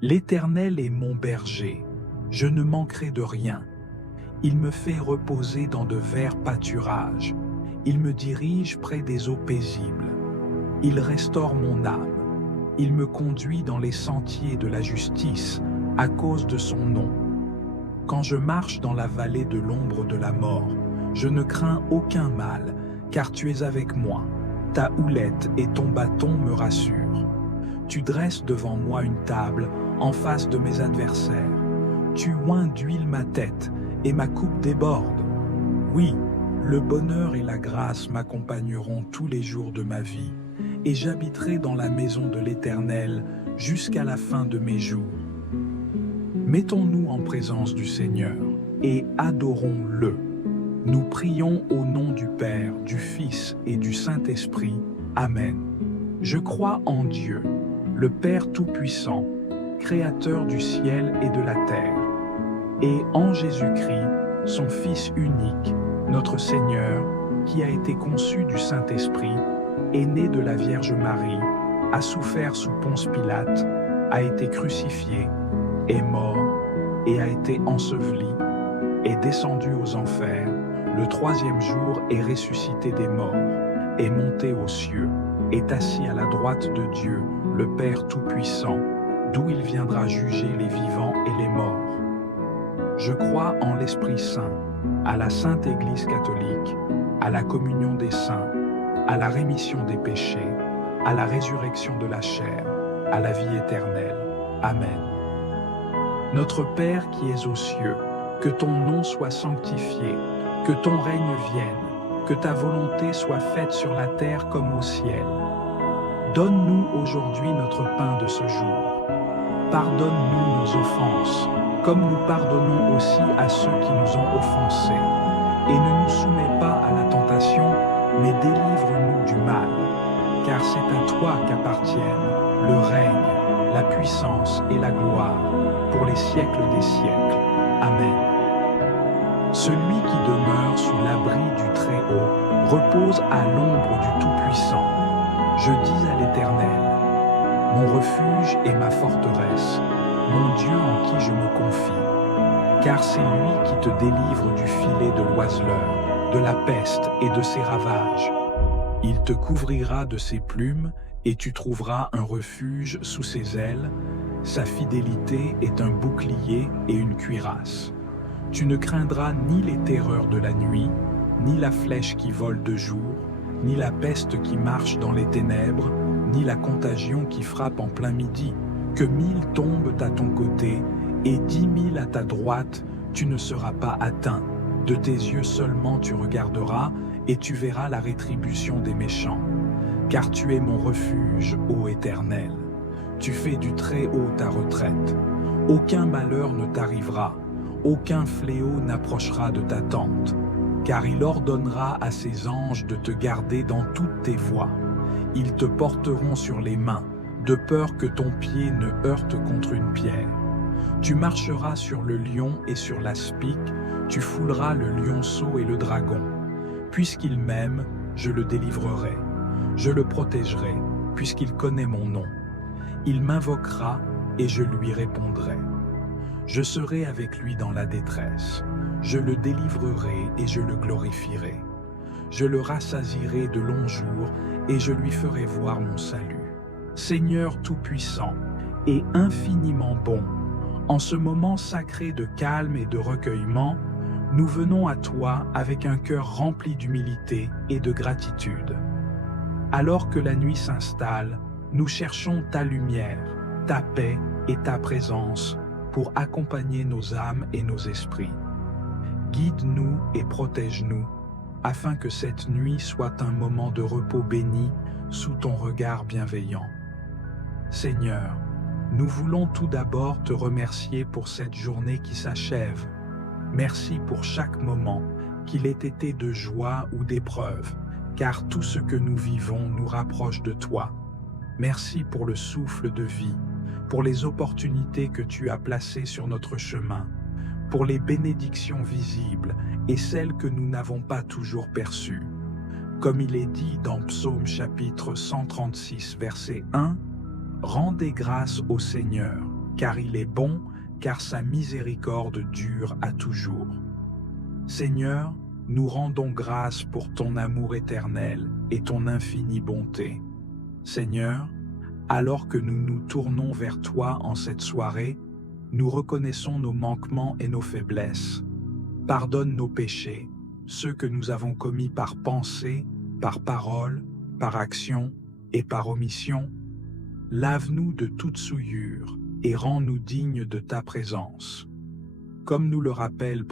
L'Éternel est mon berger, je ne manquerai de rien. Il me fait reposer dans de verts pâturages. Il me dirige près des eaux paisibles. Il restaure mon âme. Il me conduit dans les sentiers de la justice à cause de son nom. Quand je marche dans la vallée de l'ombre de la mort, je ne crains aucun mal, car tu es avec moi. Ta houlette et ton bâton me rassurent. Tu dresses devant moi une table en face de mes adversaires. Tu oins d'huile ma tête et ma coupe déborde. Oui, le bonheur et la grâce m'accompagneront tous les jours de ma vie, et j'habiterai dans la maison de l'Éternel jusqu'à la fin de mes jours. Mettons-nous en présence du Seigneur et adorons-le. Nous prions au nom du Père, du Fils et du Saint-Esprit. Amen. Je crois en Dieu, le Père Tout-Puissant, Créateur du ciel et de la terre, et en Jésus-Christ, son Fils unique, notre Seigneur, qui a été conçu du Saint-Esprit, est né de la Vierge Marie, a souffert sous Ponce Pilate, a été crucifié, est mort et a été enseveli, est descendu aux enfers, le troisième jour est ressuscité des morts, est monté aux cieux, est assis à la droite de Dieu, le Père Tout-Puissant, d'où il viendra juger les vivants et les morts. Je crois en l'Esprit Saint, à la Sainte Église catholique, à la communion des saints, à la rémission des péchés, à la résurrection de la chair, à la vie éternelle. Amen. Notre Père qui es aux cieux, que ton nom soit sanctifié, que ton règne vienne, que ta volonté soit faite sur la terre comme au ciel. Donne-nous aujourd'hui notre pain de ce jour. Pardonne-nous nos offenses, comme nous pardonnons aussi à ceux qui nous ont offensés. Et ne nous soumets pas à la tentation, mais délivre-nous du mal. Car c'est à toi qu'appartiennent le règne, la puissance et la gloire, pour les siècles des siècles. Amen. Celui qui demeure sous l'abri du Très-Haut repose à l'ombre du Tout-Puissant. Je dis à l'Éternel, mon refuge et ma forteresse, mon Dieu en qui je me confie. Car c'est lui qui te délivre du filet de l'oiseleur, de la peste et de ses ravages. Il te couvrira de ses plumes et tu trouveras un refuge sous ses ailes. Sa fidélité est un bouclier et une cuirasse. Tu ne craindras ni les terreurs de la nuit, ni la flèche qui vole de jour, ni la peste qui marche dans les ténèbres, ni la contagion qui frappe en plein midi. Que 1000 tombent à ton côté et 10 000 à ta droite, tu ne seras pas atteint. De tes yeux seulement tu regarderas et tu verras la rétribution des méchants. Car tu es mon refuge, ô Éternel. Tu fais du Très-Haut ta retraite. Aucun malheur ne t'arrivera, aucun fléau n'approchera de ta tente. Car il ordonnera à ses anges de te garder dans toutes tes voies. Ils te porteront sur les mains, de peur que ton pied ne heurte contre une pierre. Tu marcheras sur le lion et sur l'aspic, tu fouleras le lionceau et le dragon. Puisqu'il m'aime, je le délivrerai. Je le protégerai, puisqu'il connaît mon nom. Il m'invoquera et je lui répondrai. Je serai avec lui dans la détresse. Je le délivrerai et je le glorifierai. Je le rassasierai de longs jours et je lui ferai voir mon salut. Seigneur Tout-Puissant et infiniment bon, en ce moment sacré de calme et de recueillement, nous venons à toi avec un cœur rempli d'humilité et de gratitude. Alors que la nuit s'installe, nous cherchons ta lumière, ta paix et ta présence pour accompagner nos âmes et nos esprits. Guide-nous et protège-nous, afin que cette nuit soit un moment de repos béni sous ton regard bienveillant. Seigneur, nous voulons tout d'abord te remercier pour cette journée qui s'achève. Merci pour chaque moment, qu'il ait été de joie ou d'épreuve, car tout ce que nous vivons nous rapproche de toi. Merci pour le souffle de vie, pour les opportunités que tu as placées sur notre chemin, pour les bénédictions visibles et celles que nous n'avons pas toujours perçues. Comme il est dit dans Psaume chapitre 136, verset 1, « Rendez grâce au Seigneur, car il est bon, car sa miséricorde dure à toujours. Seigneur, nous rendons grâce pour ton amour éternel et ton infinie bonté. Seigneur, alors que nous nous tournons vers toi en cette soirée, nous reconnaissons nos manquements et nos faiblesses. Pardonne nos péchés, ceux que nous avons commis par pensée, par parole, par action et par omission. Lave-nous de toute souillure et rends-nous dignes de ta présence. Comme nous le rappelle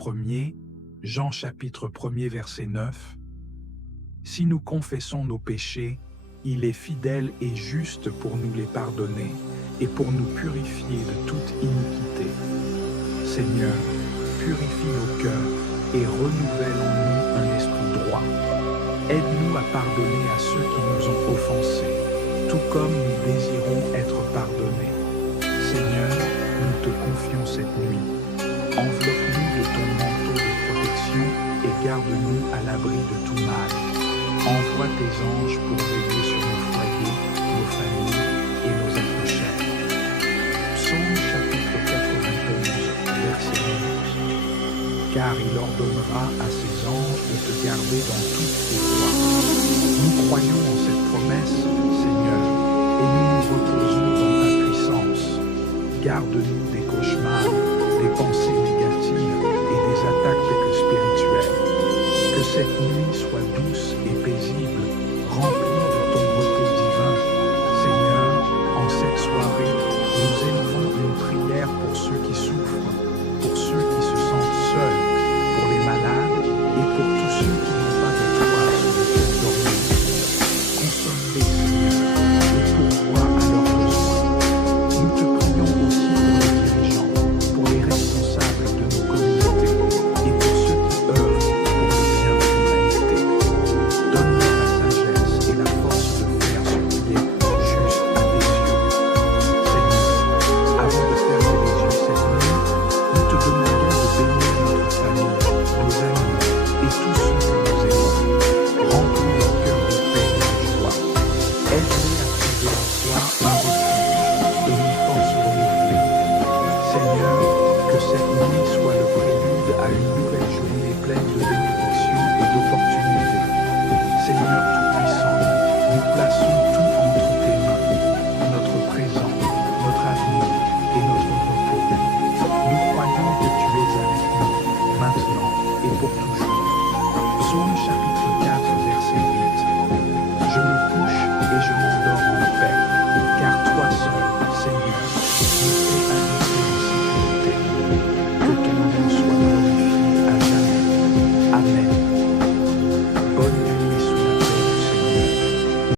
Jean chapitre 1er verset 9, si nous confessons nos péchés, il est fidèle et juste pour nous les pardonner et pour nous purifier de toute iniquité. Seigneur, purifie nos cœurs et renouvelle en nous un esprit droit. Aide-nous à pardonner à ceux qui nous ont offensés, tout comme nous désirons être pardonnés. Seigneur, nous te confions cette nuit. Enveloppe-nous de ton manteau de protection et garde-nous à l'abri de tout mal. Envoie tes anges pour veiller sur nos foyers, nos familles et nos êtres chers. Psaume chapitre 91, verset 11. Car il ordonnera à ses anges de te garder dans toutes tes voies. Nous croyons en cette promesse, Seigneur, et nous nous reposons dans ta puissance. Garde-nous des cauchemars, des pensées négatives et des attaques spirituelles. Que cette nuit soit douce et paisible, remplie